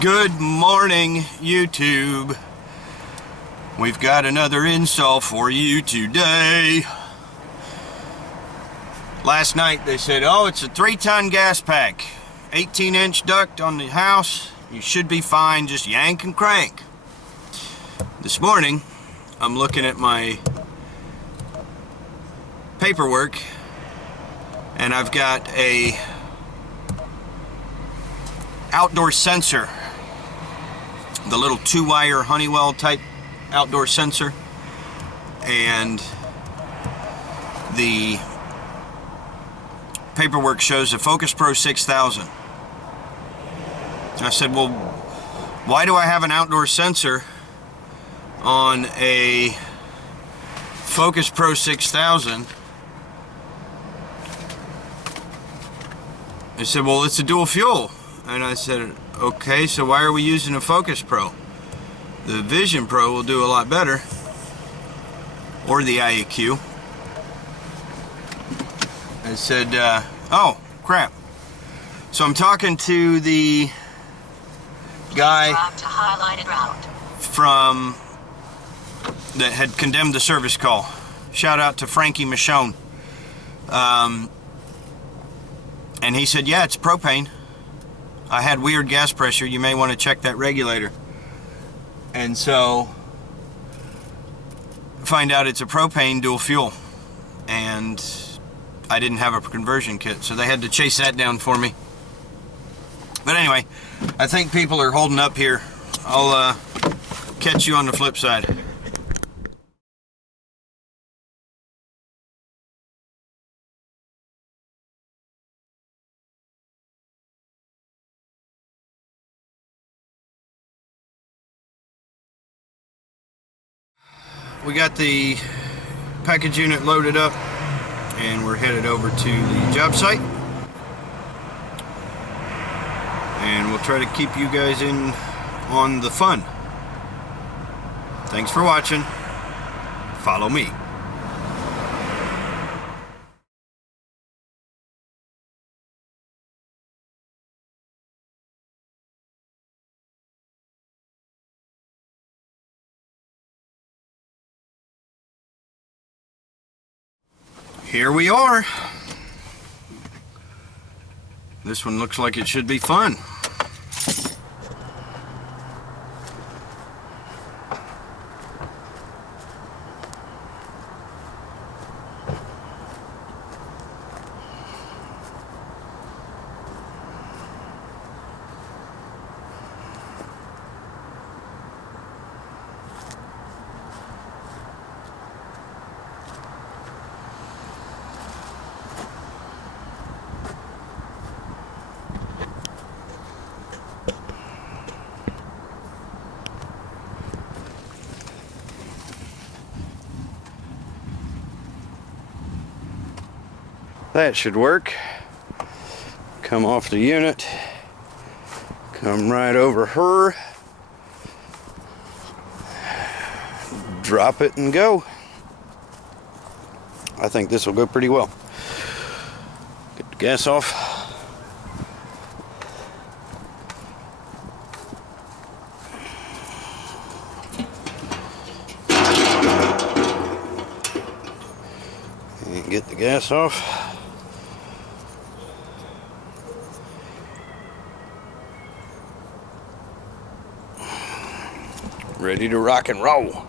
Good morning, YouTube. We've got another install for you today. Last night they said, oh, it's a 3-ton Gaspack, 18-inch duct on the house. You should be fine, just yank and crank. This morning, I'm looking at my paperwork, and I've got a outdoor sensor, the little 2-wire Honeywell type outdoor sensor, and the paperwork shows a Focus Pro 6000. I said, well, why do I have an outdoor sensor on a Focus Pro 6000? They said, well, it's a dual fuel. And I said, okay, so why are we using a Focus Pro? The Vision Pro will do a lot better, or the IAQ. I said, oh, crap. So I'm talking to the guy from that had condemned the service call. Shout out to Frankie Michonne. And he said, yeah, it's propane. I had weird gas pressure. You may want to check that regulator. And so, find out it's a propane dual fuel. And I didn't have a conversion kit, so they had to chase that down for me. But anyway, I think people are holding up here. I'll catch you on the flip side. We got the package unit loaded up and we're headed over to the job site, and we'll try to keep you guys in on the fun. Thanks for watching. Follow me. Here we are. This one looks like it should be fun. That should work. Come off the unit, come right over her, drop it and go. I think this will go pretty well. Get the gas off. And get the gas off. Ready to rock and roll.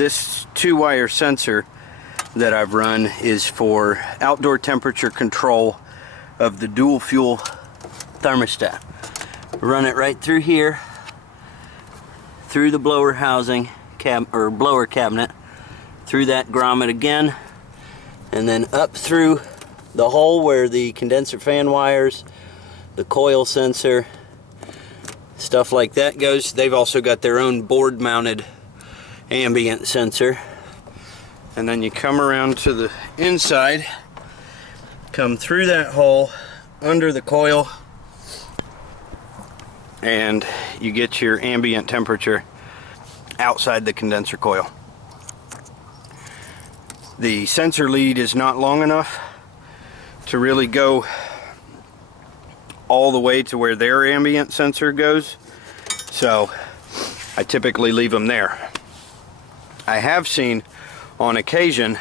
this 2-wire sensor that I've run is for outdoor temperature control of the dual fuel thermostat. Run it right through here, through the blower housing, blower cabinet, through that grommet again, and then up through the hole where the condenser fan wires, the coil sensor, stuff like that goes. They've also got their own board mounted ambient sensor. And then you come around to the inside, come through that hole under the coil, and you get your ambient temperature outside the condenser coil. The sensor lead is not long enough to really go all the way to where their ambient sensor goes, so I typically leave them there. I have seen on occasion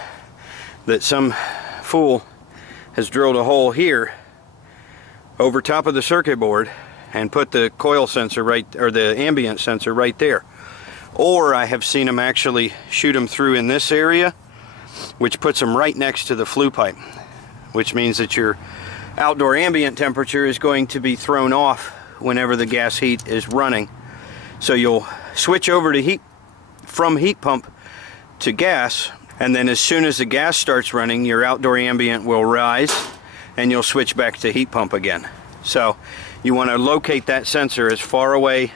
that some fool has drilled a hole here over top of the circuit board and put the coil sensor right, or the ambient sensor right there. Or I have seen them actually shoot them through in this area, which puts them right next to the flue pipe, which means that your outdoor ambient temperature is going to be thrown off whenever the gas heat is running. So you'll switch over to heat, from heat pump to gas, and then as soon as the gas starts running, your outdoor ambient will rise and you'll switch back to heat pump again. So you want to locate that sensor as far away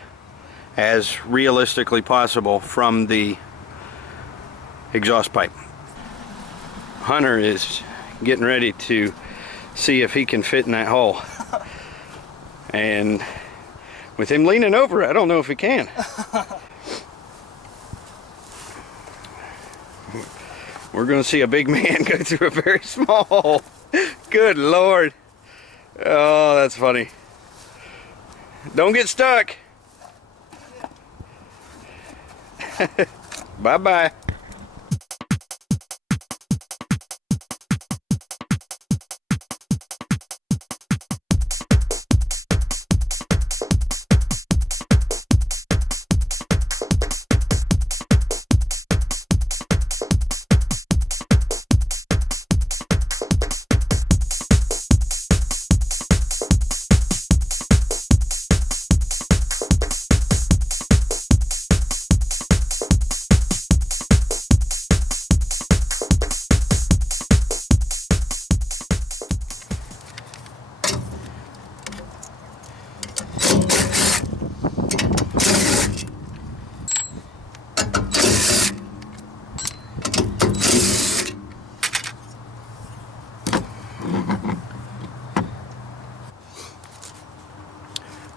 as realistically possible from the exhaust pipe. Hunter is getting ready to see if he can fit in that hole. And with him leaning over, I don't know if he can. We're going to see a big man go through a very small hole. Good Lord. Oh, that's funny. Don't get stuck. Bye-bye.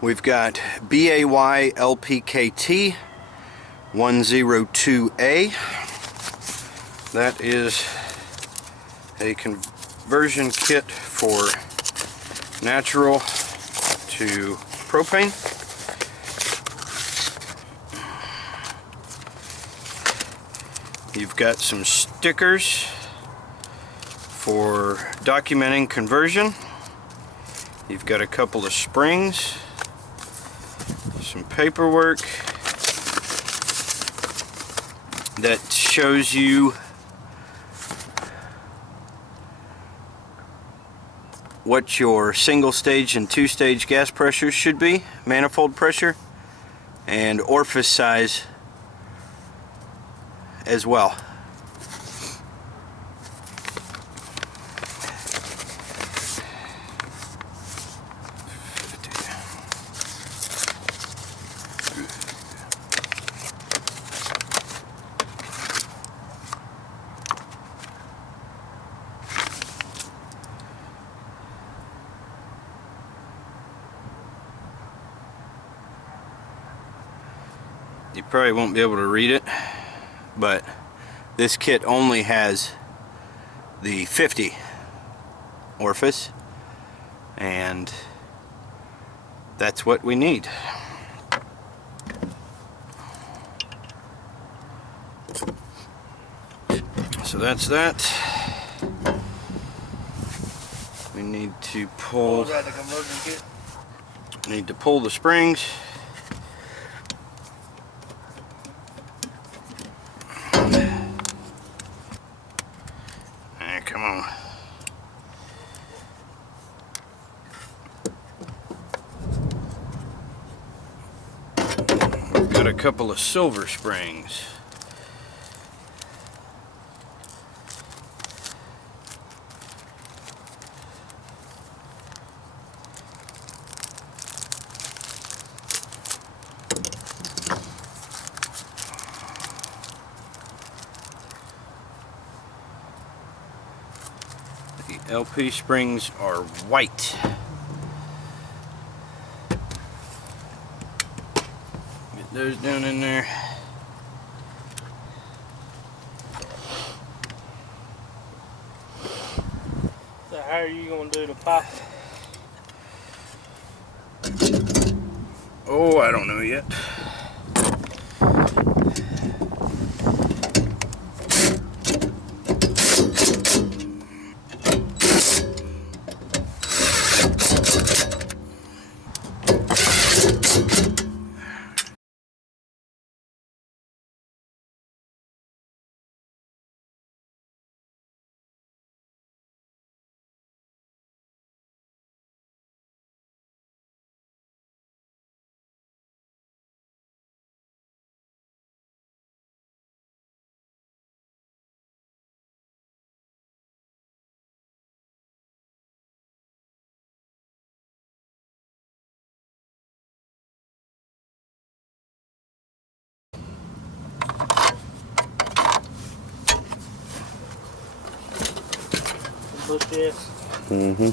We've got BAY LPKT 102A. That is a conversion kit for natural to propane. You've got some stickers for documenting conversion. You've got a couple of springs, some paperwork that shows you what your single stage and two stage gas pressures should be, manifold pressure, and orifice size as well. You probably won't be able to read it, but this kit only has the 50 orifice, and that's what we need. So that's that. We need to pull the springs. Come on. We've got a couple of silver springs. The LP springs are white. Get those down in there. So how are you going to do the pipe? Oh, I don't know yet. Look this. Mm-hmm.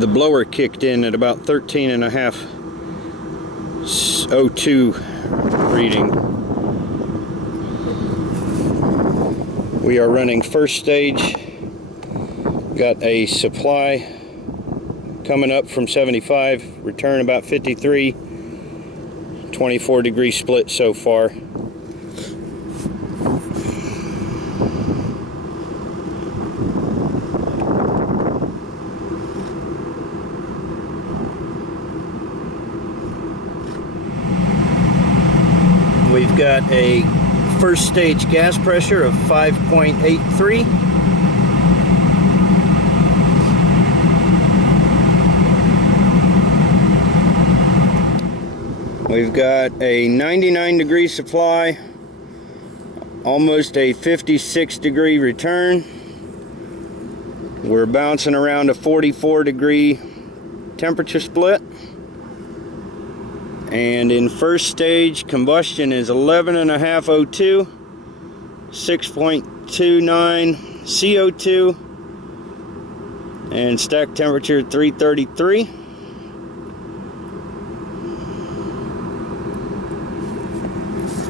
The blower kicked in at about 13.5 O2 reading. We are running first stage. Got a supply coming up from 75, return about 53, 24-degree split so far. We've got a first stage gas pressure of 5.83. We've got a 99-degree supply, almost a 56-degree return. We're bouncing around a 44-degree temperature split. And in first stage, combustion is 11.5 O2, 6.29 CO2, and stack temperature 333.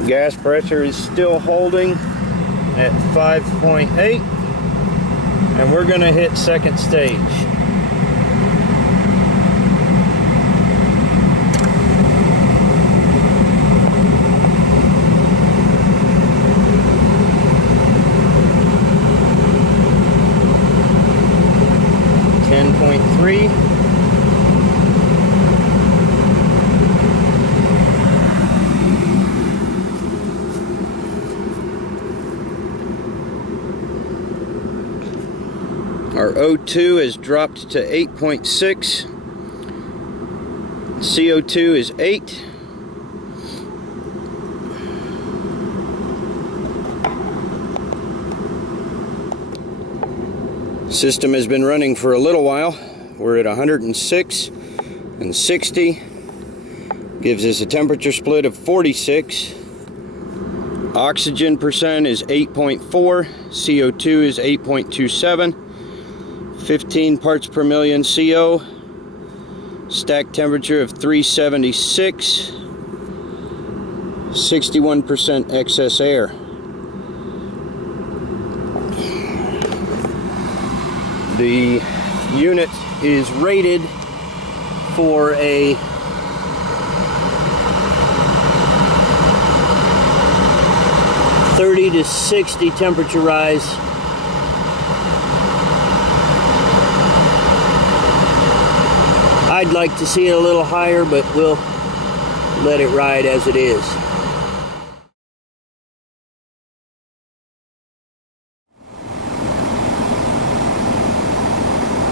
Gas pressure is still holding at 5.8, and we're going to hit second stage. Our O2 has dropped to 8.6. CO2 is 8. System has been running for a little while. We're at 106 and 60. Gives us a temperature split of 46. Oxygen percent is 8.4. CO2 is 8.27. 15 parts per million CO. Stack temperature of 376. 61% excess air. The unit is rated for a 30 to 60 temperature rise I'd like to see it a little higher, but we'll let it ride as it is.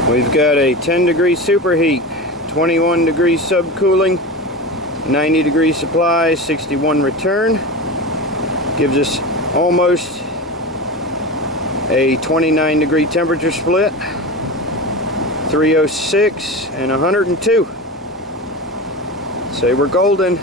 We've got a 10-degree superheat, 21-degree subcooling, 90-degree supply, 61 return. Gives us almost a 29-degree temperature split, 306 and 102. Say we're golden.